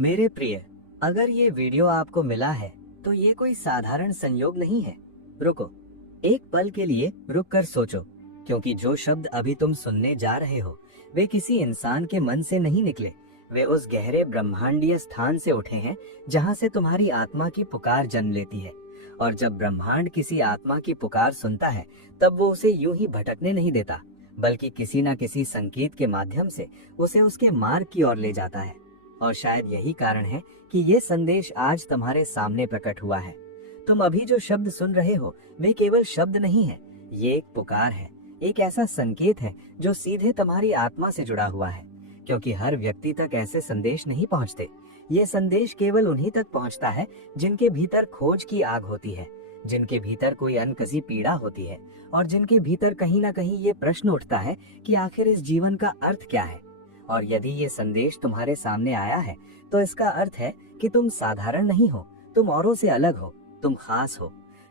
मेरे प्रिय, अगर ये वीडियो आपको मिला है तो ये कोई साधारण संयोग नहीं है। रुको, एक पल के लिए रुक कर सोचो, क्योंकि जो शब्द अभी तुम सुनने जा रहे हो वे किसी इंसान के मन से नहीं निकले। वे उस गहरे ब्रह्मांडीय स्थान से उठे हैं जहाँ से तुम्हारी आत्मा की पुकार जन्म लेती है। और जब ब्रह्मांड किसी आत्मा की पुकार सुनता है तब वो उसे यूं ही भटकने नहीं देता, बल्कि किसी न किसी संकेत के माध्यम से उसे उसके मार्ग की ओर ले जाता है। और शायद यही कारण है कि ये संदेश आज तुम्हारे सामने प्रकट हुआ है। तुम अभी जो शब्द सुन रहे हो वे केवल शब्द नहीं है, ये एक पुकार है, एक ऐसा संकेत है जो सीधे तुम्हारी आत्मा से जुड़ा हुआ है। क्योंकि हर व्यक्ति तक ऐसे संदेश नहीं पहुंचते। ये संदेश केवल उन्हीं तक पहुंचता है जिनके भीतर खोज की आग होती है, जिनके भीतर कोई अनकसी पीड़ा होती है, और जिनके भीतर कहीं ना कहीं ये प्रश्न उठता है कि आखिर इस जीवन का अर्थ क्या है। और यदि ये संदेश तुम्हारे सामने आया है तो इसका अर्थ है कि तुम साधारण नहीं हो, तुम औरों से अलग हो, तुम खास हो।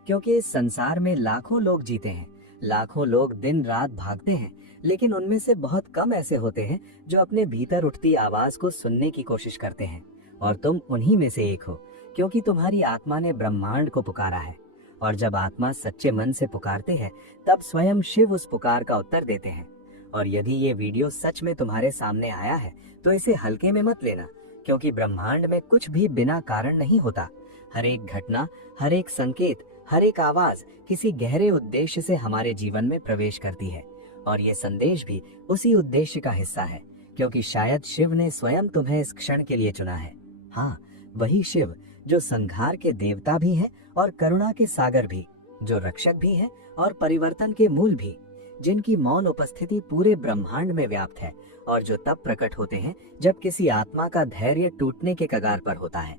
क्योंकि इस संसार में लाखों लोग जीते हैं, लाखों लोग दिन रात भागते हैं, लेकिन उनमें से बहुत कम ऐसे होते हैं जो अपने भीतर उठती आवाज को सुनने की कोशिश करते हैं। और तुम उन्हीं में से एक हो, क्योंकि तुम्हारी आत्मा ने ब्रह्मांड को पुकारा है। और जब आत्मा सच्चे मन से पुकारते हैं तब स्वयं शिव उस पुकार का उत्तर देते हैं। और यदि ये वीडियो सच में तुम्हारे सामने आया है तो इसे हल्के में मत लेना, क्योंकि ब्रह्मांड में कुछ भी बिना कारण नहीं होता। हर एक घटना, हर एक संकेत, हर एक आवाज किसी गहरे उद्देश्य से हमारे जीवन में प्रवेश करती है। और ये संदेश भी उसी उद्देश्य का हिस्सा है, क्योंकि शायद शिव ने स्वयं तुम्हें इस क्षण के लिए चुना है। हाँ, वही शिव जो संहार के देवता भी है और करुणा के सागर भी, जो रक्षक भी है और परिवर्तन के मूल भी, जिनकी मौन उपस्थिति पूरे ब्रह्मांड में व्याप्त है, और जो तब प्रकट होते हैं जब किसी आत्मा का धैर्य टूटने के कगार पर होता है।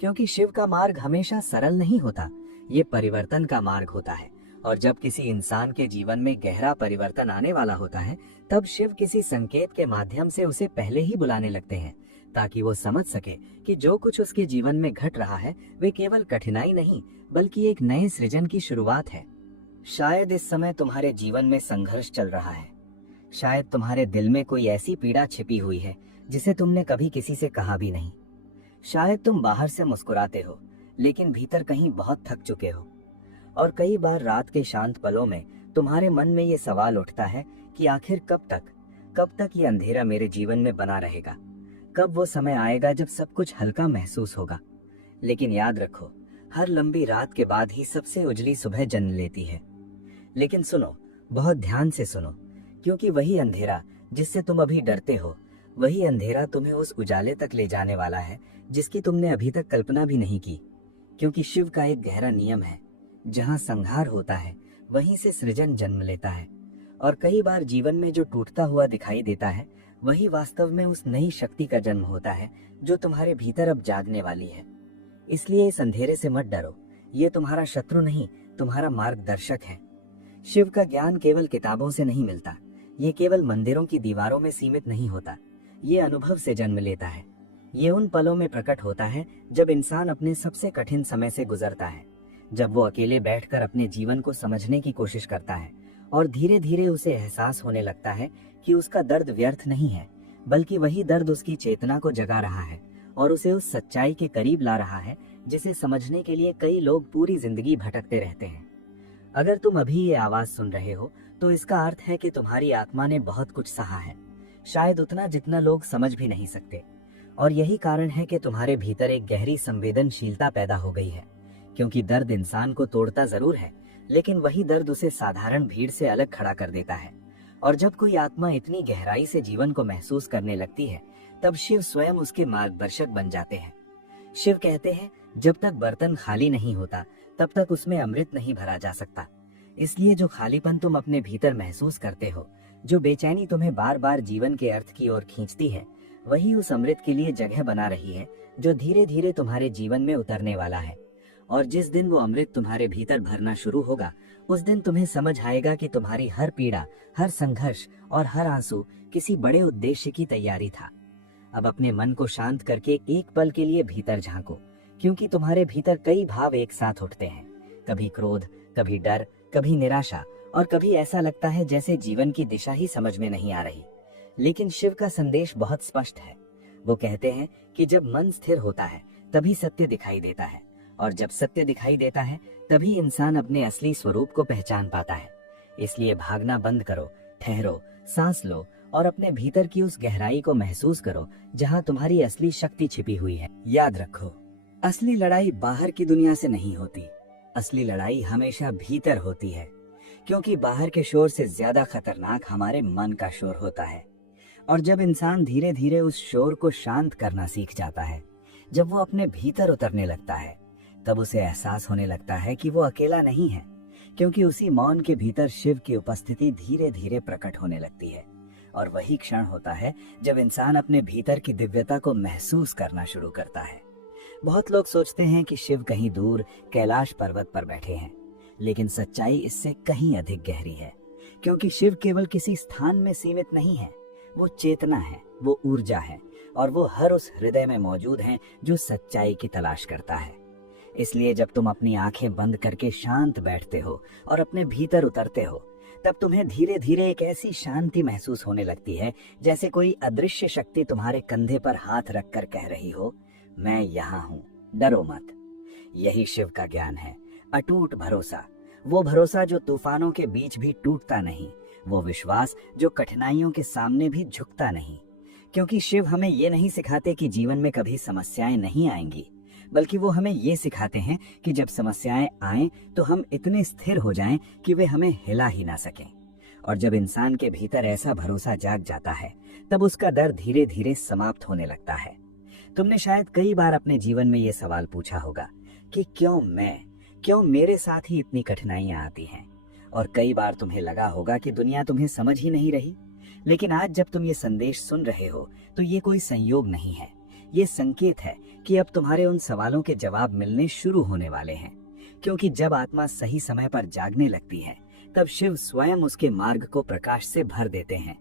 क्योंकि शिव का मार्ग हमेशा सरल नहीं होता, ये परिवर्तन का मार्ग होता है। और जब किसी इंसान के जीवन में गहरा परिवर्तन आने वाला होता है तब शिव किसी संकेत के माध्यम से उसे पहले ही बुलाने लगते हैं, ताकि वो समझ सके कि जो कुछ उसके जीवन में घट रहा है वे केवल कठिनाई नहीं बल्कि एक नए सृजन की शुरुआत है। शायद इस समय तुम्हारे जीवन में संघर्ष चल रहा है। शायद तुम्हारे दिल में कोई ऐसी पीड़ा छिपी हुई है जिसे तुमने कभी किसी से कहा भी नहीं। शायद तुम बाहर से मुस्कुराते हो लेकिन भीतर कहीं बहुत थक चुके हो। और कई बार रात के शांत पलों में तुम्हारे मन में ये सवाल उठता है कि आखिर कब तक ये अंधेरा मेरे जीवन में बना रहेगा। कब वो समय आएगा जब सब कुछ हल्का महसूस होगा। लेकिन याद रखो, हर लंबी रात के बाद ही सबसे उजली सुबह जन्म लेती है। लेकिन सुनो, बहुत ध्यान से सुनो, क्योंकि वही अंधेरा जिससे तुम अभी डरते हो, वही अंधेरा तुम्हें उस उजाले तक ले जाने वाला है जिसकी तुमने अभी तक कल्पना भी नहीं की। क्योंकि शिव का एक गहरा नियम है, जहाँ संहार होता है वहीं से सृजन जन्म लेता है। और कई बार जीवन में जो टूटता हुआ दिखाई देता है वही वास्तव में उस नई शक्ति का जन्म होता है जो तुम्हारे भीतर अब जागने वाली है। इसलिए इस अंधेरे से मत डरो, ये तुम्हारा शत्रु नहीं, तुम्हारा मार्गदर्शक है। शिव का ज्ञान केवल किताबों से नहीं मिलता, ये केवल मंदिरों की दीवारों में सीमित नहीं होता, ये अनुभव से जन्म लेता है। ये उन पलों में प्रकट होता है जब इंसान अपने सबसे कठिन समय से गुजरता है, जब वो अकेले बैठकर अपने जीवन को समझने की कोशिश करता है और धीरे धीरे उसे एहसास होने लगता है कि उसका दर्द व्यर्थ नहीं है, बल्कि वही दर्द उसकी चेतना को जगा रहा है और उसे उस सच्चाई के करीब ला रहा है जिसे समझने के लिए कई लोग पूरी जिंदगी भटकते रहते हैं। अगर तुम अभी ये आवाज सुन रहे हो तो इसका अर्थ है कि तुम्हारी आत्मा ने बहुत कुछ सहा है, शायद उतना जितना लोग समझ भी नहीं सकते। और यही कारण है कि तुम्हारे भीतर एक गहरी संवेदनशीलता पैदा हो गई है। क्योंकि दर्द इंसान को तोड़ता जरूर है, लेकिन वही दर्द उसे साधारण भीड़ से अलग खड़ा कर देता है। और जब कोई आत्मा इतनी गहराई से जीवन को महसूस करने लगती है तब शिव स्वयं उसके मार्गदर्शक बन जाते हैं। शिव कहते हैं, जब तक बर्तन खाली नहीं होता तब तक उसमें अमृत नहीं भरा जा सकता। इसलिए जो खालीपन तुम अपने भीतर महसूस करते हो, जो बेचैनी तुम्हें बार बार जीवन के अर्थ की ओर खींचती है, वही उस अमृत के लिए जगह बना रही है जो धीरे धीरे तुम्हारे जीवन में उतरने वाला है। और जिस दिन वो अमृत तुम्हारे भीतर भरना शुरू होगा उस दिन तुम्हें समझ आएगा कि तुम्हारी हर पीड़ा, हर संघर्ष और हर आंसू किसी बड़े उद्देश्य की तैयारी था। अब अपने मन को शांत करके एक पल के लिए भीतर झांको, क्योंकि तुम्हारे भीतर कई भाव एक साथ उठते हैं। कभी क्रोध, कभी डर, कभी निराशा, और कभी ऐसा लगता है जैसे जीवन की दिशा ही समझ में नहीं आ रही। लेकिन शिव का संदेश बहुत स्पष्ट है, वो कहते हैं कि जब मन स्थिर होता है तभी सत्य दिखाई देता है, और जब सत्य दिखाई देता है तभी इंसान अपने असली स्वरूप को पहचान पाता है। इसलिए भागना बंद करो, ठहरो, सांस लो और अपने भीतर की उस गहराई को महसूस करो जहां तुम्हारी असली शक्ति छिपी हुई है। याद रखो, असली लड़ाई बाहर की दुनिया से नहीं होती, असली लड़ाई हमेशा भीतर होती है, क्योंकि बाहर के शोर से ज्यादा खतरनाक हमारे मन का शोर होता है। और जब इंसान धीरे धीरे उस शोर को शांत करना सीख जाता है, जब वो अपने भीतर उतरने लगता है, तब उसे एहसास होने लगता है कि वो अकेला नहीं है, क्योंकि उसी मौन के भीतर शिव की उपस्थिति धीरे धीरे प्रकट होने लगती है। और वही क्षण होता है जब इंसान अपने भीतर की दिव्यता को महसूस करना शुरू करता है। बहुत लोग सोचते हैं कि शिव कहीं दूर कैलाश पर्वत पर बैठे हैं, लेकिन सच्चाई इससे कहीं अधिक गहरी है, क्योंकि शिव केवल किसी स्थान में सीमित नहीं है। वो चेतना है, वो ऊर्जा है, और वो हर उस हृदय में मौजूद है जो सच्चाई की तलाश करता है। इसलिए जब तुम अपनी आंखें बंद करके शांत बैठते हो और अपने भीतर उतरते हो, तब तुम्हें धीरे धीरे एक ऐसी शांति महसूस होने लगती है जैसे कोई अदृश्य शक्ति तुम्हारे कंधे पर हाथ रखकर कह रही हो, मैं यहाँ हूँ, डरो मत। यही शिव का ज्ञान है, अटूट भरोसा, वो भरोसा जो तूफानों के बीच भी टूटता नहीं, वो विश्वास जो कठिनाइयों के सामने भी झुकता नहीं। क्योंकि शिव हमें ये नहीं सिखाते कि जीवन में कभी समस्याएं नहीं आएंगी, बल्कि वो हमें ये सिखाते हैं कि जब समस्याएं आएं तो हम इतने स्थिर हो जाएं कि वे हमें हिला ही ना सकें। और जब इंसान के भीतर ऐसा भरोसा जाग जाता है, तब उसका डर धीरे धीरे समाप्त होने लगता है। तुमने शायद कई बार अपने जीवन में ये सवाल पूछा होगा कि क्यों मेरे साथ ही इतनी कठिनाइयां आती हैं। और कई बार तुम्हें लगा होगा कि दुनिया तुम्हें समझ ही नहीं रही। लेकिन आज जब तुम ये संदेश सुन रहे हो तो ये कोई संयोग नहीं है, ये संकेत है कि अब तुम्हारे उन सवालों के जवाब मिलने शुरू होने वाले हैं। क्योंकि जब आत्मा सही समय पर जागने लगती है, तब शिव स्वयं उसके मार्ग को प्रकाश से भर देते हैं।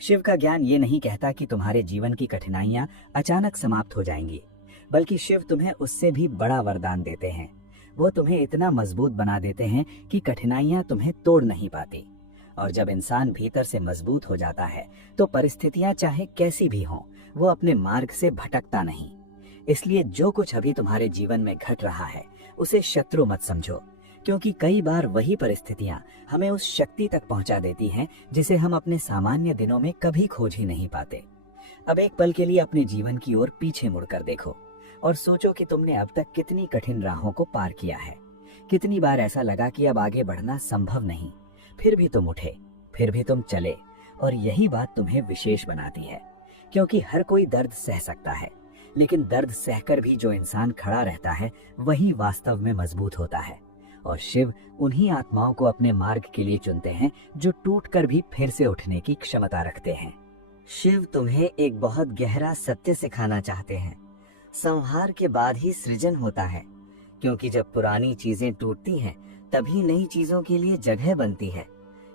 शिव का ज्ञान ये नहीं कहता कि तुम्हारे जीवन की कठिनाइयां अचानक समाप्त हो जाएंगी, बल्कि शिव तुम्हें उससे भी बड़ा वरदान देते हैं। वो तुम्हें इतना मजबूत बना देते हैं कि कठिनाइयां तुम्हें तोड़ नहीं पाती। और जब इंसान भीतर से मजबूत हो जाता है, तो परिस्थितियां चाहे कैसी भी हों, वो अपने मार्ग से भटकता नहीं। इसलिए जो कुछ अभी तुम्हारे जीवन में घट रहा है, उसे शत्रु मत समझो, क्योंकि कई बार वही परिस्थितियां हमें उस शक्ति तक पहुंचा देती हैं जिसे हम अपने सामान्य दिनों में कभी खोज ही नहीं पाते। अब एक पल के लिए अपने जीवन की ओर पीछे मुड़कर देखो और सोचो कि तुमने अब तक कितनी कठिन राहों को पार किया है। कितनी बार ऐसा लगा कि अब आगे बढ़ना संभव नहीं, फिर भी तुम उठे, फिर भी तुम चले। और यही बात तुम्हें विशेष बनाती है, क्योंकि हर कोई दर्द सह सकता है, लेकिन दर्द सहकर भी जो इंसान खड़ा रहता है, वही वास्तव में मजबूत होता है। और शिव उन्हीं आत्माओं को अपने मार्ग के लिए चुनते हैं जो टूटकर भी फिर से उठने की क्षमता रखते हैं। शिव तुम्हें एक बहुत गहरा सत्य सिखाना चाहते हैं। संहार के बाद ही सृजन होता है, क्योंकि जब पुरानी चीजें टूटती हैं, तभी नई चीजों के लिए जगह बनती है।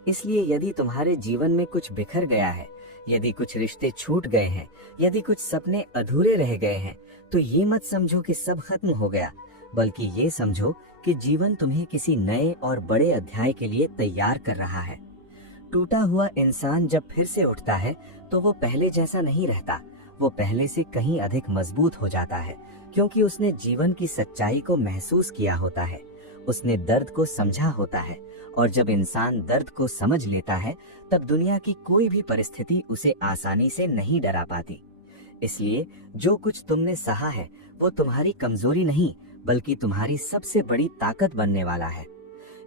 इसलिए यदि तुम्हारे जीवन में कुछ बिखर गया है, यदि कुछ रिश्ते छूट गए हैं, यदि कुछ सपने अधूरे रह गए हैं, तो ये मत समझो कि सब खत्म हो गया, बल्कि ये समझो कि जीवन तुम्हें किसी नए और बड़े अध्याय के लिए तैयार कर रहा है। टूटा हुआ इंसान जब फिर से उठता है, तो वो पहले जैसा नहीं रहता, वो पहले से कहीं अधिक मजबूत हो जाता है, क्योंकि उसने जीवन की सच्चाई को महसूस किया होता है, उसने दर्द को समझा होता है। और जब इंसान दर्द को समझ लेता है, तब दुनिया की कोई भी परिस्थिति उसे आसानी से नहीं डरा पाती। इसलिए जो कुछ तुमने सहा है, वो तुम्हारी कमजोरी नहीं, बल्कि तुम्हारी सबसे बड़ी ताकत बनने वाला है।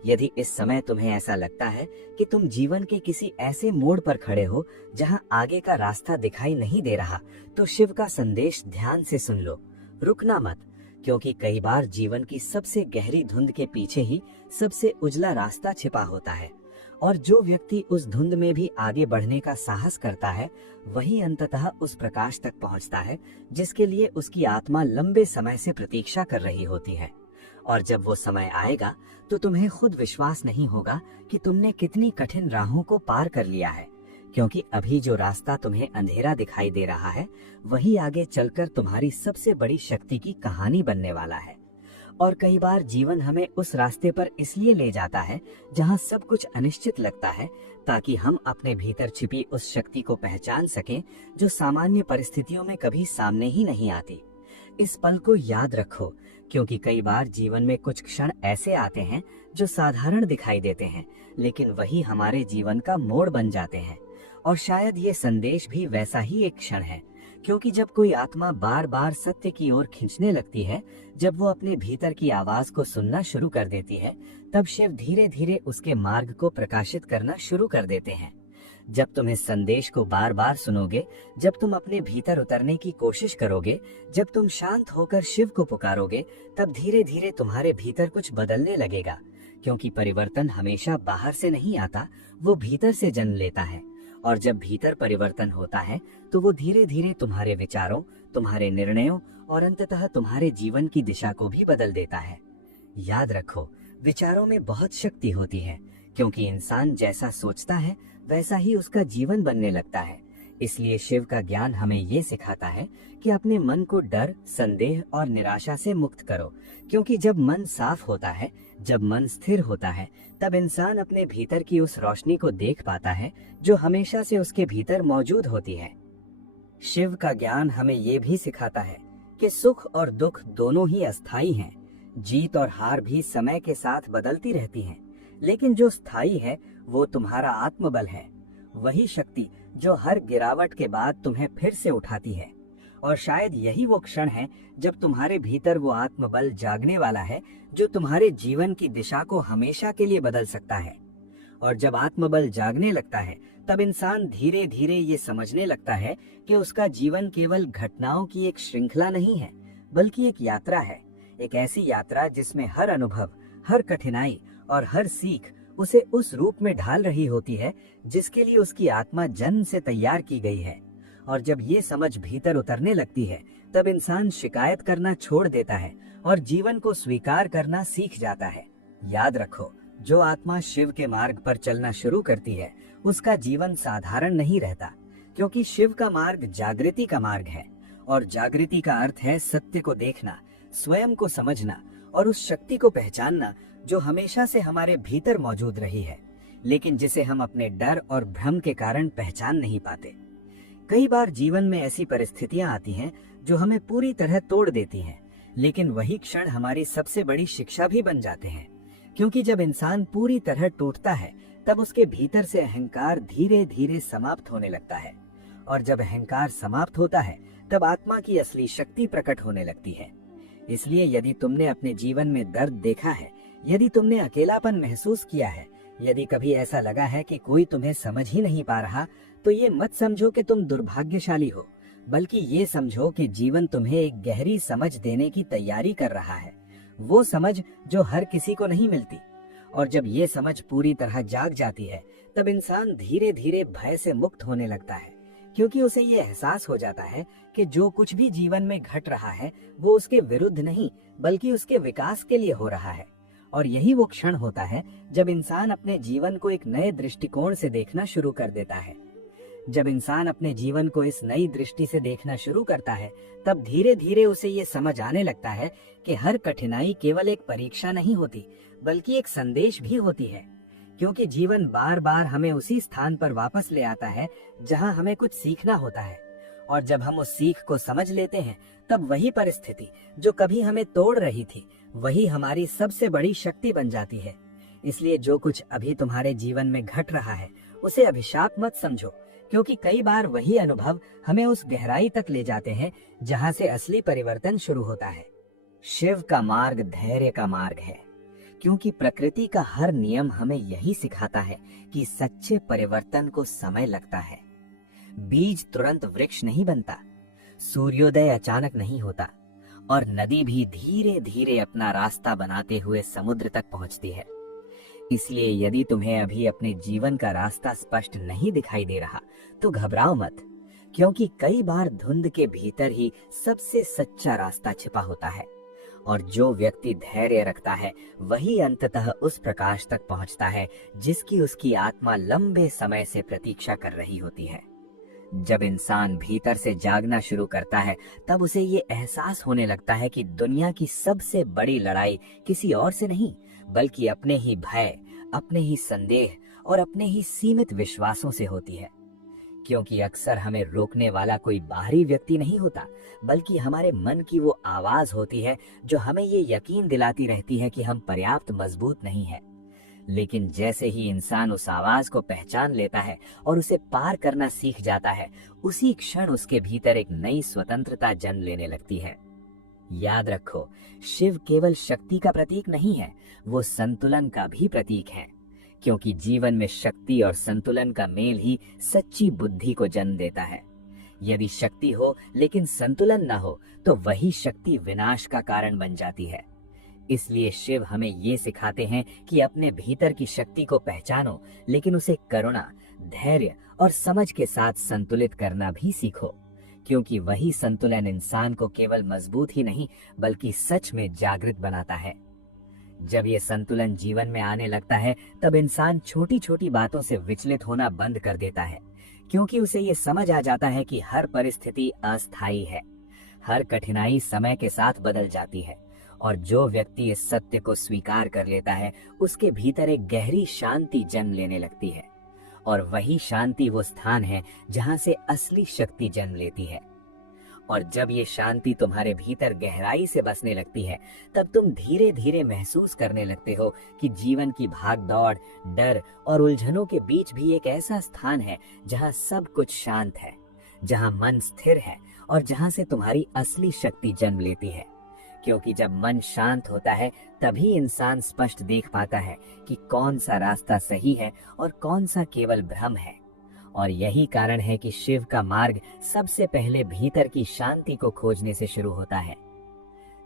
यदि इस समय तुम्हें ऐसा लगता है कि तुम जीवन के किसी ऐसे मोड़ पर खड़े हो जहां आगे का रास्ता दिखाई नहीं दे रहा, तो शिव का संदेश ध्यान से सुन लो, रुकना मत, क्योंकि कई बार जीवन की सबसे गहरी धुंध के पीछे ही सबसे उजला रास्ता छिपा होता है। और जो व्यक्ति उस धुंध में भी आगे बढ़ने का साहस करता है, वही अंततः उस प्रकाश तक पहुंचता है जिसके लिए उसकी आत्मा लंबे समय से प्रतीक्षा कर रही होती है। और जब वो समय आएगा, तो तुम्हें खुद विश्वास नहीं होगा कि तुमने कितनी कठिन राहों को पार कर लिया है, क्योंकि अभी जो रास्ता तुम्हें अंधेरा दिखाई दे रहा है, वही आगे चलकर तुम्हारी सबसे बड़ी शक्ति की कहानी बनने वाला है। और कई बार जीवन हमें उस रास्ते पर इसलिए ले जाता है जहां सब कुछ अनिश्चित लगता है, ताकि हम अपने भीतर छिपी उस शक्ति को पहचान सकें जो सामान्य परिस्थितियों में कभी सामने ही नहीं आती। इस पल को याद रखो, क्योंकि कई बार जीवन में कुछ क्षण ऐसे आते हैं जो साधारण दिखाई देते हैं, लेकिन वही हमारे जीवन का मोड़ बन जाते हैं। और शायद ये संदेश भी वैसा ही एक क्षण है, क्योंकि जब कोई आत्मा बार बार सत्य की ओर खींचने लगती है, जब वो अपने भीतर की आवाज को सुनना शुरू कर देती है, तब शिव धीरे धीरे उसके मार्ग को प्रकाशित करना शुरू कर देते हैं। जब तुम इस संदेश को बार बार सुनोगे, जब तुम अपने भीतर उतरने की कोशिश करोगे, जब तुम शांत होकर शिव को पुकारोगे, तब धीरे धीरे तुम्हारे भीतर कुछ बदलने लगेगा। क्योंकि परिवर्तन हमेशा बाहर से नहीं आता, वो भीतर से जन्म लेता है। और जब भीतर परिवर्तन होता है तो वो धीरे धीरे तुम्हारे विचारों, तुम्हारे निर्णयों और अंततः तुम्हारे जीवन की दिशा को भी बदल देता है। याद रखो, विचारों में बहुत शक्ति होती है, क्योंकि इंसान जैसा सोचता है वैसा ही उसका जीवन बनने लगता है। इसलिए शिव का ज्ञान हमें ये सिखाता है कि अपने मन को डर, संदेह और निराशा से मुक्त करो, क्योंकि जब मन साफ होता है, जब मन स्थिर होता है, तब इंसान अपने भीतर की उस रोशनी को देख पाता है जो हमेशा से उसके भीतर मौजूद होती है। शिव का ज्ञान हमें ये भी सिखाता है कि सुख और दुख दोनों ही अस्थायी हैं। जीत और हार भी समय के साथ बदलती रहती हैं, लेकिन जो स्थायी है वो तुम्हारा आत्मबल है। वही शक्ति जो हर गिरावट के बाद तुम्हें फिर से उठाती है। और शायद यही वो क्षण है जब तुम्हारे भीतर वो आत्मबल जागने वाला है जो तुम्हारे जीवन की दिशा को हमेशा के लिए बदल सकता है। और जब आत्मबल जागने लगता है, तब इंसान धीरे धीरे ये समझने लगता है कि उसका जीवन केवल घटनाओं की एक श्रृंखला नहीं है, बल्कि एक यात्रा है। एक ऐसी यात्रा जिसमें हर अनुभव, हर कठिनाई और हर सीख उसे उस रूप में ढाल रही होती है जिसके लिए उसकी आत्मा जन्म से तैयार की गई है। और जब ये समझ भीतर उतरने लगती है, तब इंसान शिकायत करना छोड़ देता है और जीवन को स्वीकार करना सीख जाता है। याद रखो, जो आत्मा शिव के मार्ग पर चलना शुरू करती है, उसका जीवन साधारण नहीं रहता, क्योंकि शिव का मार्ग जागृति का मार्ग है। और जागृति का अर्थ है सत्य को देखना, स्वयं को समझना और उस शक्ति को पहचानना जो हमेशा से हमारे भीतर मौजूद रही है, लेकिन जिसे हम अपने डर और भ्रम के कारण पहचान नहीं पाते। कई बार जीवन में ऐसी परिस्थितियां आती हैं जो हमें पूरी तरह तोड़ देती हैं, लेकिन वही क्षण हमारी सबसे बड़ी शिक्षा भी बन जाते हैं। क्योंकि जब इंसान पूरी तरह टूटता है, तब उसके भीतर से अहंकार धीरे धीरे समाप्त होने लगता है। और जब अहंकार समाप्त होता है, तब आत्मा की असली शक्ति प्रकट होने लगती है। इसलिए यदि तुमने अपने जीवन में दर्द देखा है, यदि तुमने अकेलापन महसूस किया है, यदि कभी ऐसा लगा है कि कोई तुम्हें समझ ही नहीं पा रहा, तो ये मत समझो कि तुम दुर्भाग्यशाली हो, बल्कि ये समझो कि जीवन तुम्हें एक गहरी समझ देने की तैयारी कर रहा है। वो समझ जो हर किसी को नहीं मिलती। और जब ये समझ पूरी तरह जाग जाती है, तब इंसान धीरे धीरे भय से मुक्त होने लगता है, क्योंकि उसे ये एहसास हो जाता है कि जो कुछ भी जीवन में घट रहा है वो उसके विरुद्ध नहीं, बल्कि उसके विकास के लिए हो रहा है। और यही वो क्षण होता है जब इंसान अपने जीवन को एक नए दृष्टिकोण से देखना शुरू कर देता है। जब इंसान अपने जीवन को इस नई दृष्टि से देखना शुरू करता है, तब धीरे धीरे उसे ये समझ आने लगता है कि हर कठिनाई केवल एक परीक्षा नहीं होती, बल्कि एक संदेश भी होती है। क्योंकि जीवन बार बार हमें उसी स्थान पर वापस ले आता है जहां हमें कुछ सीखना होता है। और जब हम उस सीख को समझ लेते हैं, तब वही परिस्थिति जो कभी हमें तोड़ रही थी, वही हमारी सबसे बड़ी शक्ति बन जाती है। इसलिए जो कुछ अभी तुम्हारे जीवन में घट रहा है, उसे अभिशाप मत समझो, क्योंकि कई बार वही अनुभव हमें उस गहराई तक ले जाते हैं जहां से असली परिवर्तन शुरू होता है। शिव का मार्ग धैर्य का मार्ग है, क्योंकि प्रकृति का हर नियम हमें यही सिखाता है कि सच्चे परिवर्तन को समय लगता है। बीज तुरंत वृक्ष नहीं बनता, सूर्योदय अचानक नहीं होता, और नदी भी धीरे धीरे अपना रास्ता बनाते हुए समुद्र तक पहुंचती है। इसलिए यदि तुम्हें अभी अपने जीवन का रास्ता स्पष्ट नहीं दिखाई दे रहा, तो घबराओ मत, क्योंकि कई बार धुंध के भीतर ही सबसे सच्चा रास्ता छिपा होता है। और जो व्यक्ति धैर्य रखता है, वही अंततः उस प्रकाश तक पहुंचता है जिसकी उसकी आत्मा लंबे समय से प्रतीक्षा कर रही होती है। जब इंसान भीतर से जागना शुरू करता है, तब उसे ये एहसास होने लगता है कि दुनिया की सबसे बड़ी लड़ाई किसी और से नहीं, बल्कि अपने ही भय, अपने ही संदेह और अपने ही सीमित विश्वासों से होती है। क्योंकि अक्सर हमें रोकने वाला कोई बाहरी व्यक्ति नहीं होता, बल्कि हमारे मन की वो आवाज होती है जो हमें ये यकीन दिलाती रहती है कि हम पर्याप्त मजबूत नहीं हैं। लेकिन जैसे ही इंसान उस आवाज को पहचान लेता है और उसे पार करना सीख जाता है, उसी क्षण उसके भीतर एक नई स्वतंत्रता जन्म लेने लगती है। याद रखो, शिव केवल शक्ति का प्रतीक नहीं है, वो संतुलन का भी प्रतीक है। क्योंकि जीवन में शक्ति और संतुलन का मेल ही सच्ची बुद्धि को जन्म देता है। यदि शक्ति हो लेकिन संतुलन न हो, तो वही शक्ति विनाश का कारण बन जाती है। इसलिए शिव हमें ये सिखाते हैं कि अपने भीतर की शक्ति को पहचानो, लेकिन उसे करुणा, धैर्य और समझ के साथ संतुलित करना भी सीखो। क्योंकि वही संतुलन इंसान को केवल मजबूत ही नहीं, बल्कि सच में जागृत बनाता है। जब ये संतुलन जीवन में आने लगता है, तब इंसान छोटी छोटी बातों से विचलित होना बंद कर देता है। क्योंकि उसे ये समझ आ जाता है कि हर परिस्थिति अस्थायी है, हर कठिनाई समय के साथ बदल जाती है। और जो व्यक्ति इस सत्य को स्वीकार कर लेता है, उसके भीतर एक गहरी शांति जन्म लेने लगती है। और वही शांति वो स्थान है जहां से असली शक्ति जन्म लेती है। और जब ये शांति तुम्हारे भीतर गहराई से बसने लगती है, तब तुम धीरे धीरे महसूस करने लगते हो कि जीवन की भाग दौड़, डर और उलझनों के बीच भी एक ऐसा स्थान है जहां सब कुछ शांत है, जहां मन स्थिर है और जहां से तुम्हारी असली शक्ति जन्म लेती है। क्योंकि जब मन शांत होता है, तभी इंसान स्पष्ट देख पाता है कि कौन सा रास्ता सही है और कौन सा केवल भ्रम है। और यही कारण है कि शिव का मार्ग सबसे पहले भीतर की शांति को खोजने से शुरू होता है।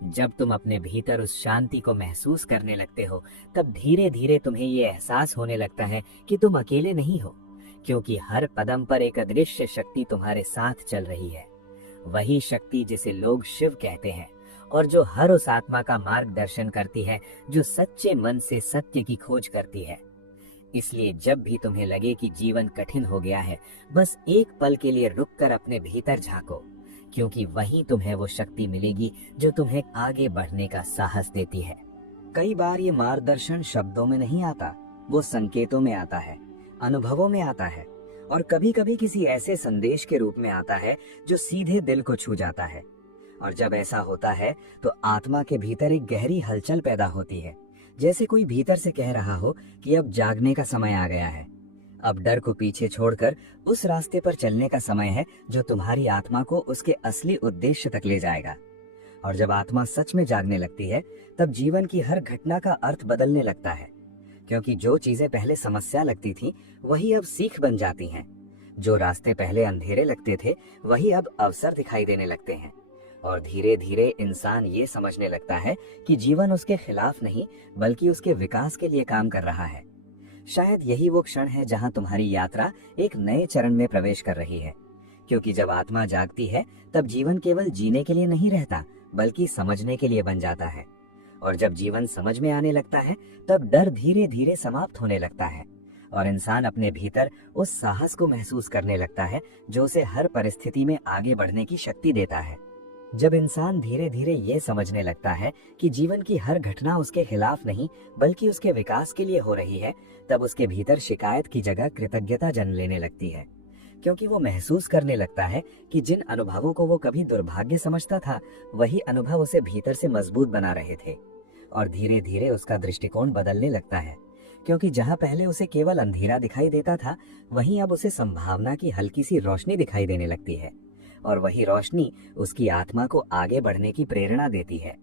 जब तुम अपने भीतर उस शांति को महसूस करने लगते हो, तब धीरे धीरे तुम्हें ये एहसास होने लगता है कि तुम अकेले नहीं हो, क्योंकि हर कदम पर एक अदृश्य शक्ति तुम्हारे साथ चल रही है। वही शक्ति जिसे लोग शिव कहते हैं, और जो हर उस आत्मा का मार्गदर्शन करती है जो सच्चे मन से सत्य की खोज करती है। इसलिए जब भी तुम्हें लगे कि जीवन कठिन हो गया है, बस एक पल के लिए रुककर अपने भीतर झांको, क्योंकि वहीं तुम्हें वो शक्ति मिलेगी जो तुम्हें आगे बढ़ने का साहस देती है। कई बार ये मार्गदर्शन शब्दों में नहीं आता, वो संकेतों में आता है, अनुभवों में आता है, और कभी कभी किसी ऐसे संदेश के रूप में आता है जो सीधे दिल को छू जाता है। और जब ऐसा होता है तो आत्मा के भीतर एक गहरी हलचल पैदा होती है, जैसे कोई भीतर से कह रहा हो कि अब जागने का समय आ गया है। अब डर को पीछे छोड़कर उस रास्ते पर चलने का समय है जो तुम्हारी आत्मा को उसके असली उद्देश्य तक ले जाएगा। और जब आत्मा सच में जागने लगती है, तब जीवन की हर घटना का अर्थ बदलने लगता है। क्योंकि जो चीजें पहले समस्या लगती थी, वही अब सीख बन जाती हैं। जो रास्ते पहले अंधेरे लगते थे, वही अब अवसर दिखाई देने लगते हैं। और धीरे धीरे इंसान ये समझने लगता है कि जीवन उसके खिलाफ नहीं, बल्कि उसके विकास के लिए काम कर रहा है। शायद यही वो क्षण है जहां तुम्हारी यात्रा एक नए चरण में प्रवेश कर रही है। क्योंकि जब आत्मा जागती है, तब जीवन केवल जीने के लिए नहीं रहता, बल्कि समझने के लिए बन जाता है। और जब जीवन समझ में आने लगता है, तब डर धीरे धीरे समाप्त होने लगता है, और इंसान अपने भीतर उस साहस को महसूस करने लगता है जो उसे हर परिस्थिति में आगे बढ़ने की शक्ति देता है। जब इंसान धीरे धीरे ये समझने लगता है कि जीवन की हर घटना उसके खिलाफ नहीं, बल्कि उसके विकास के लिए हो रही है, तब उसके भीतर शिकायत की जगह कृतज्ञता जन्म लेने लगती है। क्योंकि वो महसूस करने लगता है कि जिन अनुभवों को वो कभी दुर्भाग्य समझता था, वही अनुभव उसे भीतर से मजबूत बना रहे थे। और धीरे धीरे उसका दृष्टिकोण बदलने लगता है। क्योंकि जहां पहले उसे केवल अंधेरा दिखाई देता था, वहीं अब उसे संभावना की हल्की सी रोशनी दिखाई देने लगती है। और वही रोशनी उसकी आत्मा को आगे बढ़ने की प्रेरणा देती है।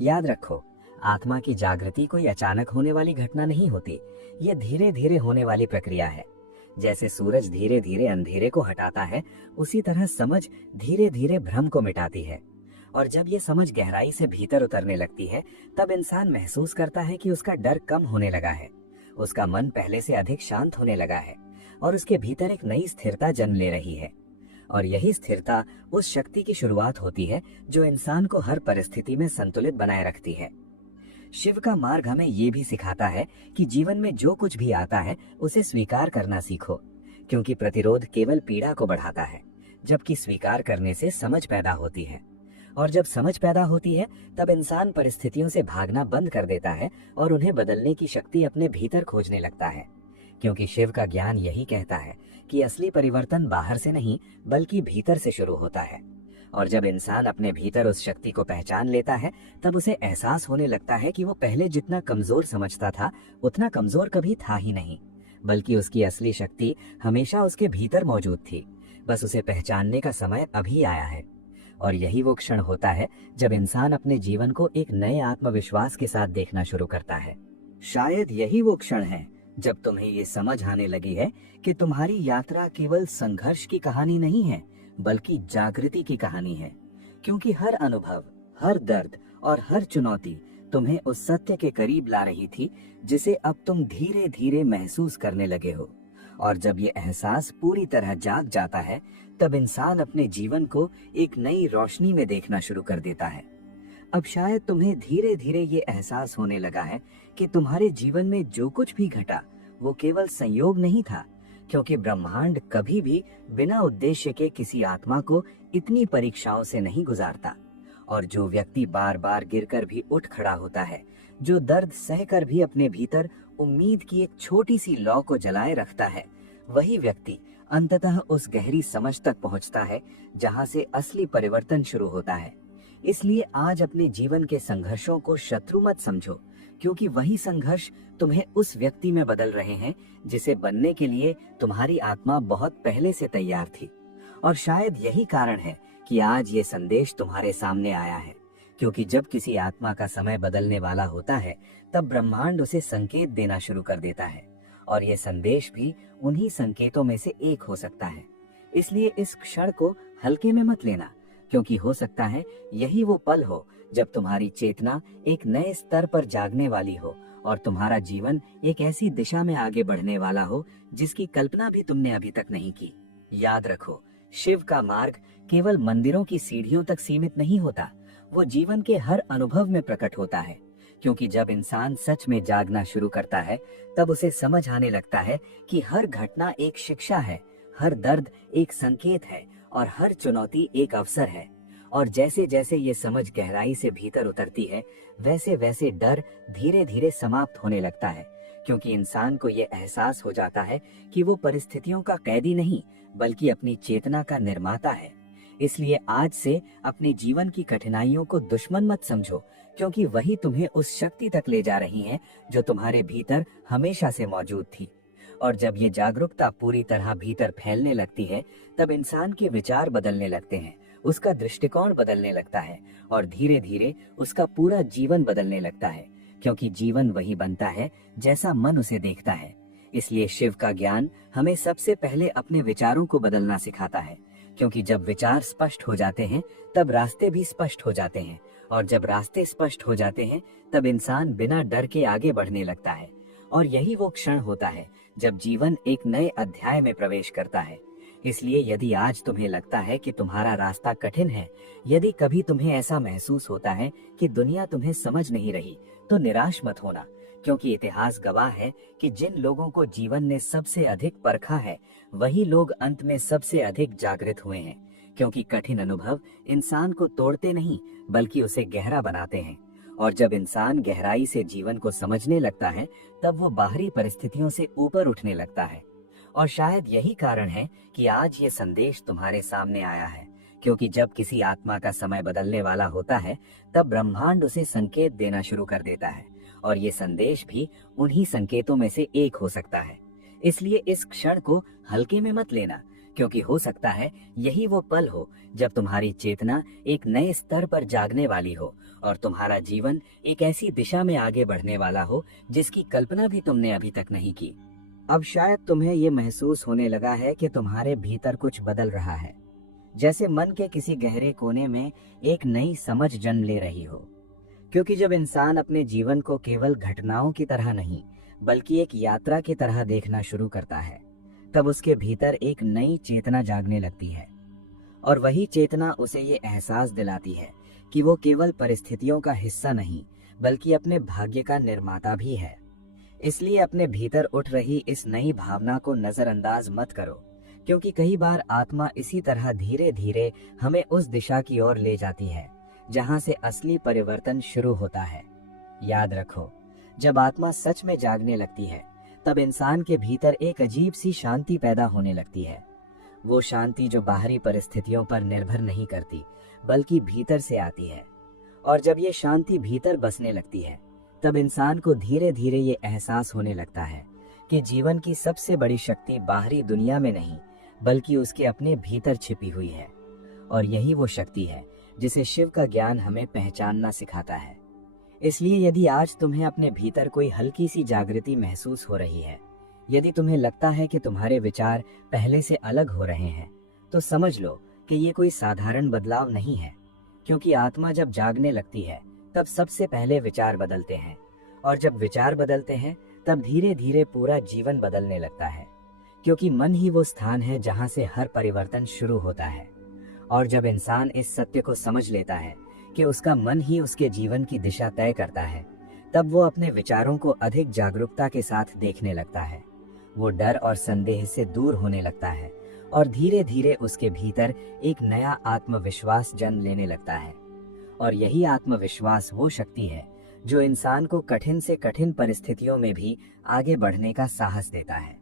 याद रखो, आत्मा की जागृति कोई अचानक होने वाली घटना नहीं होती, ये धीरे धीरे होने वाली प्रक्रिया है। जैसे सूरज धीरे धीरे अंधेरे को हटाता है, उसी तरह समझ धीरे धीरे भ्रम को मिटाती है। और जब ये समझ गहराई से भीतर उतरने लगती है, तब इंसान महसूस करता है कि उसका डर कम होने लगा है, उसका मन पहले से अधिक शांत होने लगा है, और उसके भीतर एक नई स्थिरता जन्म ले रही है। और यही स्थिरता उस शक्ति की शुरुआत होती है जो इंसान को हर परिस्थिति में संतुलित बनाए रखती है। शिव का मार्ग हमें ये भी सिखाता है कि जीवन में जो कुछ भी आता है, उसे स्वीकार करना सीखो, क्योंकि प्रतिरोध केवल पीड़ा को बढ़ाता है, जबकि स्वीकार करने से समझ पैदा होती है। और जब समझ पैदा होती है, तब इंसान परिस्थितियों से भागना बंद कर देता है और उन्हें बदलने की शक्ति अपने भीतर खोजने लगता है। क्योंकि शिव का ज्ञान यही कहता है कि असली परिवर्तन बाहर से नहीं बल्कि भीतर से शुरू होता है। और जब इंसान अपने भीतर उस शक्ति को पहचान लेता है तब उसे एहसास होने लगता है कि वो पहले जितना कमजोर समझता था उतना कमजोर कभी था ही नहीं, बल्कि उसकी असली शक्ति हमेशा उसके भीतर मौजूद थी। बस उसे पहचानने का समय अभी आया है। और यही वो क्षण होता है जब इंसान अपने जीवन को एक नए आत्मविश्वास के साथ देखना शुरू करता है। शायद यही वो क्षण है जब तुम्हें ये समझ आने लगी है कि तुम्हारी यात्रा केवल संघर्ष की कहानी नहीं है बल्कि जागृति की कहानी है। क्योंकि हर अनुभव, हर दर्द और हर चुनौती तुम्हें उस सत्य के करीब ला रही थी जिसे अब तुम धीरे धीरे महसूस करने लगे हो। और जब ये एहसास पूरी तरह जाग जाता है तब इंसान अपने जीवन को एक नई रोशनी में देखना शुरू कर देता है। अब शायद तुम्हें धीरे धीरे ये एहसास होने लगा है कि तुम्हारे जीवन में जो कुछ भी घटा वो केवल संयोग नहीं था, क्योंकि ब्रह्मांड कभी भी बिना उद्देश्य के किसी आत्मा को इतनी परीक्षाओं से नहीं गुजारता। और जो व्यक्ति बार बार गिरकर भी उठ खड़ा होता है, जो दर्द सहकर भी अपने भीतर उम्मीद की एक छोटी सी लौ को जलाए रखता है, वही व्यक्ति अंततः उस गहरी समझ तक पहुंचता है जहां से असली परिवर्तन शुरू होता है। इसलिए आज अपने जीवन के संघर्षों को शत्रु मत समझो, क्योंकि वही संघर्ष तुम्हें उस व्यक्ति में बदल रहे हैं जिसे बनने के लिए तुम्हारी आत्मा बहुत पहले से तैयार थी। और शायद यही कारण है कि आज ये संदेश तुम्हारे सामने आया है, क्योंकि जब किसी आत्मा का समय बदलने वाला होता है तब ब्रह्मांड उसे संकेत देना शुरू कर देता है, और ये संदेश भी उन्हीं संकेतों में से एक हो सकता है। इसलिए इस क्षण को हल्के में मत लेना, क्योंकि हो सकता है यही वो पल हो जब तुम्हारी चेतना एक नए स्तर पर जागने वाली हो और तुम्हारा जीवन एक ऐसी दिशा में आगे बढ़ने वाला हो जिसकी कल्पना भी तुमने अभी तक नहीं की। याद रखो, शिव का मार्ग केवल मंदिरों की सीढ़ियों तक सीमित नहीं होता, वो जीवन के हर अनुभव में प्रकट होता है। क्योंकि जब इंसान सच में जागना शुरू करता है तब उसे समझ आने लगता है कि हर घटना एक शिक्षा है, हर दर्द एक संकेत है और हर चुनौती एक अवसर है। और जैसे जैसे ये समझ गहराई से भीतर उतरती है वैसे वैसे डर धीरे धीरे समाप्त होने लगता है, क्योंकि इंसान को ये एहसास हो जाता है कि वो परिस्थितियों का कैदी नहीं बल्कि अपनी चेतना का निर्माता है। इसलिए आज से अपने जीवन की कठिनाइयों को दुश्मन मत समझो, क्योंकि वही तुम्हें उस शक्ति तक ले जा रही हैं जो तुम्हारे भीतर हमेशा से मौजूद थी। और जब ये जागरूकता पूरी तरह भीतर फैलने लगती है तब इंसान के विचार बदलने लगते हैं, उसका दृष्टिकोण बदलने लगता है और धीरे धीरे उसका पूरा जीवन बदलने लगता है, क्योंकि जीवन वही बनता है जैसा मन उसे देखता है। इसलिए शिव का ज्ञान हमें सबसे पहले अपने विचारों को बदलना सिखाता है, क्योंकि जब विचार स्पष्ट हो जाते हैं तब रास्ते भी स्पष्ट हो जाते हैं, और जब रास्ते स्पष्ट हो जाते हैं तब इंसान बिना डर के आगे बढ़ने लगता है। और यही वो क्षण होता है जब जीवन एक नए अध्याय में प्रवेश करता है। इसलिए यदि आज तुम्हें लगता है कि तुम्हारा रास्ता कठिन है, यदि कभी तुम्हें ऐसा महसूस होता है कि दुनिया तुम्हें समझ नहीं रही, तो निराश मत होना, क्योंकि इतिहास गवाह है कि जिन लोगों को जीवन ने सबसे अधिक परखा है वही लोग अंत में सबसे अधिक जागृत हुए हैं। क्योंकि कठिन अनुभव इंसान को तोड़ते नहीं बल्कि उसे गहरा बनाते हैं, और जब इंसान गहराई से जीवन को समझने लगता है तब वो बाहरी परिस्थितियों से ऊपर उठने लगता है। और शायद यही कारण है कि आज ये संदेश तुम्हारे सामने आया है, क्योंकि जब किसी आत्मा का समय बदलने वाला होता है तब ब्रह्मांड उसे संकेत देना शुरू कर देता है, और ये संदेश भी उन्हीं संकेतों में से एक हो सकता है। इसलिए इस क्षण को हल्के में मत लेना, क्योंकि हो सकता है यही वो पल हो जब तुम्हारी चेतना एक नए स्तर पर जागने वाली हो और तुम्हारा जीवन एक ऐसी दिशा में आगे बढ़ने वाला हो जिसकी कल्पना भी तुमने अभी तक नहीं की। अब शायद तुम्हें ये महसूस होने लगा है कि तुम्हारे भीतर कुछ बदल रहा है, जैसे मन के किसी गहरे कोने में एक नई समझ जन्म ले रही हो। क्योंकि जब इंसान अपने जीवन को केवल घटनाओं की तरह नहीं बल्कि एक यात्रा की तरह देखना शुरू करता है तब उसके भीतर एक नई चेतना जागने लगती है, और वही चेतना उसे ये एहसास दिलाती है कि वो केवल परिस्थितियों का हिस्सा नहीं बल्कि अपने भाग्य का निर्माता भी है। इसलिए अपने भीतर उठ रही इस नई भावना को नजरअंदाज मत करो, क्योंकि कई बार आत्मा इसी तरह धीरे धीरे हमें उस दिशा की ओर ले जाती है जहां से असली परिवर्तन शुरू होता है। याद रखो, जब आत्मा सच में जागने लगती है तब इंसान के भीतर एक अजीब सी शांति पैदा होने लगती है। वो शांति जो बाहरी परिस्थितियों पर निर्भर नहीं करती, बल्कि भीतर से आती है। और जब ये शांति भीतर बसने लगती है, तब इंसान को धीरे धीरे ये एहसास होने लगता है कि जीवन की सबसे बड़ी शक्ति बाहरी दुनिया में नहीं, बल्कि उसके अपने भीतर छिपी हुई है। और यही वो शक्ति है जिसे शिव का ज्ञान हमें पहचानना सिखाता है। इसलिए यदि आज तुम्हें अपने भीतर कोई हल्की सी जागृति महसूस हो रही है, यदि तुम्हें लगता है कि तुम्हारे विचार पहले से अलग हो रहे हैं, तो समझ लो कि ये कोई साधारण बदलाव नहीं है। क्योंकि आत्मा जब जागने लगती है, तब सबसे पहले विचार बदलते हैं, और जब विचार बदलते हैं, तब धीरे धीरे पूरा जीवन बदलने लगता है। क्योंकि मन ही वो स्थान है जहाँ से हर परिवर्तन शुरू होता है। और जब इंसान इस सत्य को समझ लेता है कि उसका मन ही उसके जीवन की दिशा तय करता है, तब वो अपने विचारों को अधिक जागरूकता के साथ देखने लगता है। वो डर और संदेह से दूर होने लगता है, और धीरे धीरे उसके भीतर एक नया आत्मविश्वास जन्म लेने लगता है। और यही आत्मविश्वास वो शक्ति है जो इंसान को कठिन से कठिन परिस्थितियों में भी आगे बढ़ने का साहस देता है।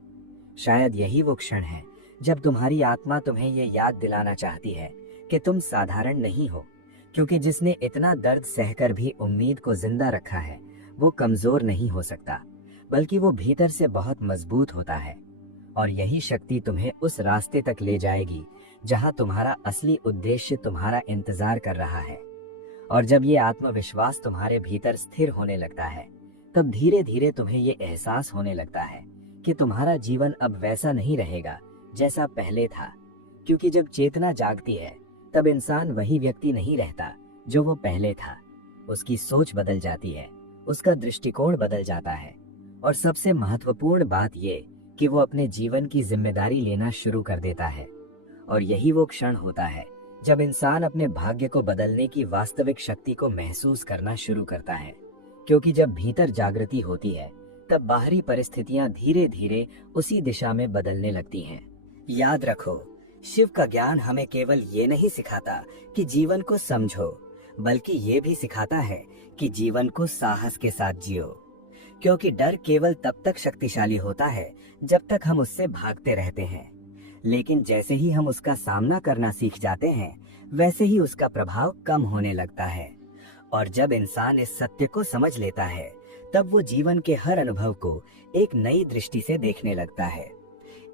शायद यही वो क्षण है जब तुम्हारी आत्मा तुम्हें ये याद दिलाना चाहती है कि तुम साधारण नहीं हो। क्योंकि जिसने इतना दर्द सहकर भी उम्मीद को जिंदा रखा है, वो कमजोर नहीं हो सकता, बल्कि वो भीतर से बहुत मजबूत होता है। और यही शक्ति तुम्हें उस रास्ते तक ले जाएगी जहां तुम्हारा असली उद्देश्य तुम्हारा इंतजार कर रहा है। और जब ये आत्मविश्वास तुम्हारे भीतर स्थिर होने लगता है, तब धीरे धीरे तुम्हें ये एहसास होने लगता है कि तुम्हारा जीवन अब वैसा नहीं रहेगा जैसा पहले था। क्योंकि जब चेतना जागती है, तब इंसान वही व्यक्ति नहीं रहता जो वो पहले था। उसकी सोच बदल जाती है, उसका दृष्टिकोण बदल जाता है, और सबसे महत्वपूर्ण बात ये कि वो अपने जीवन की जिम्मेदारी लेना शुरू कर देता है। और यही वो क्षण होता है जब इंसान अपने भाग्य को बदलने की वास्तविक शक्ति को महसूस करना शुरू करता है। क्योंकि जब भीतर जागृति होती है, तब बाहरी परिस्थितियां धीरे धीरे उसी दिशा में बदलने लगती हैं। याद रखो, शिव का ज्ञान हमें केवल ये नहीं सिखाता कि जीवन को समझो, बल्कि ये भी सिखाता है कि जीवन को साहस के साथ जियो। क्योंकि डर केवल तब तक शक्तिशाली होता है जब तक हम उससे भागते रहते हैं, लेकिन जैसे ही हम उसका सामना करना सीख जाते हैं, वैसे ही उसका प्रभाव कम होने लगता है। और जब इंसान इस सत्य को समझ लेता है, तब वो जीवन के हर अनुभव को एक नई दृष्टि से देखने लगता है।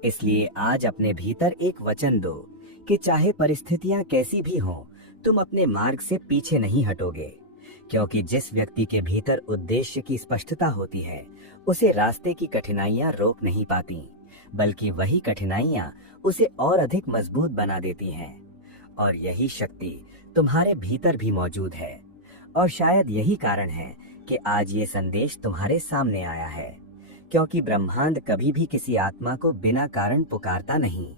इसलिए आज अपने भीतर एक वचन दो कि चाहे परिस्थितियां कैसी भी हों, तुम अपने मार्ग से पीछे नहीं हटोगे। क्योंकि जिस व्यक्ति के भीतर उद्देश्य की स्पष्टता होती है, उसे रास्ते की कठिनाइयां रोक नहीं पाती, बल्कि वही कठिनाइयां उसे और अधिक मजबूत बना देती हैं। और यही शक्ति तुम्हारे भीतर भी मौजूद है। और शायद यही कारण है कि आज ये संदेश तुम्हारे सामने आया है। क्योंकि ब्रह्मांड कभी भी किसी आत्मा को बिना कारण पुकारता नहीं।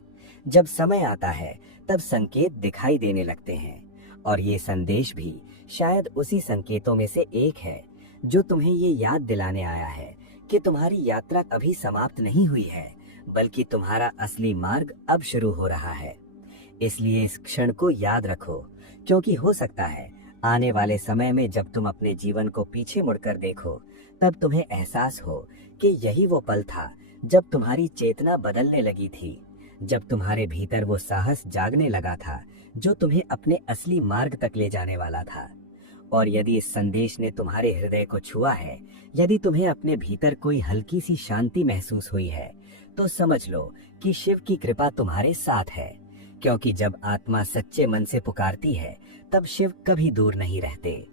जब समय आता है, तब संकेत दिखाई देने लगते हैं। और ये संदेश भी शायद उसी संकेतों में से एक है जो तुम्हें ये याद दिलाने आया है कि तुम्हारी यात्रा अभी समाप्त नहीं हुई है, बल्कि तुम्हारा असली मार्ग अब शुरू हो रहा है। इसलिए इस क्षण को याद रखो, क्योंकि हो सकता है आने वाले समय में जब तुम अपने जीवन को पीछे मुड़कर देखो, तब तुम्हें एहसास हो कि यही वो पल था जब तुम्हारी चेतना बदलने लगी थी, जब तुम्हारे भीतर वो साहस जागने लगा था जो तुम्हें अपने असली मार्ग तक ले जाने वाला था। और यदि इस संदेश ने तुम्हारे हृदय को छुआ है, यदि तुम्हें अपने भीतर कोई हल्की सी शांति महसूस हुई है, तो समझ लो कि शिव की कृपा तुम्हारे साथ है। क्योंकि जब आत्मा सच्चे मन से पुकारती है, तब शिव कभी दूर नहीं रहते।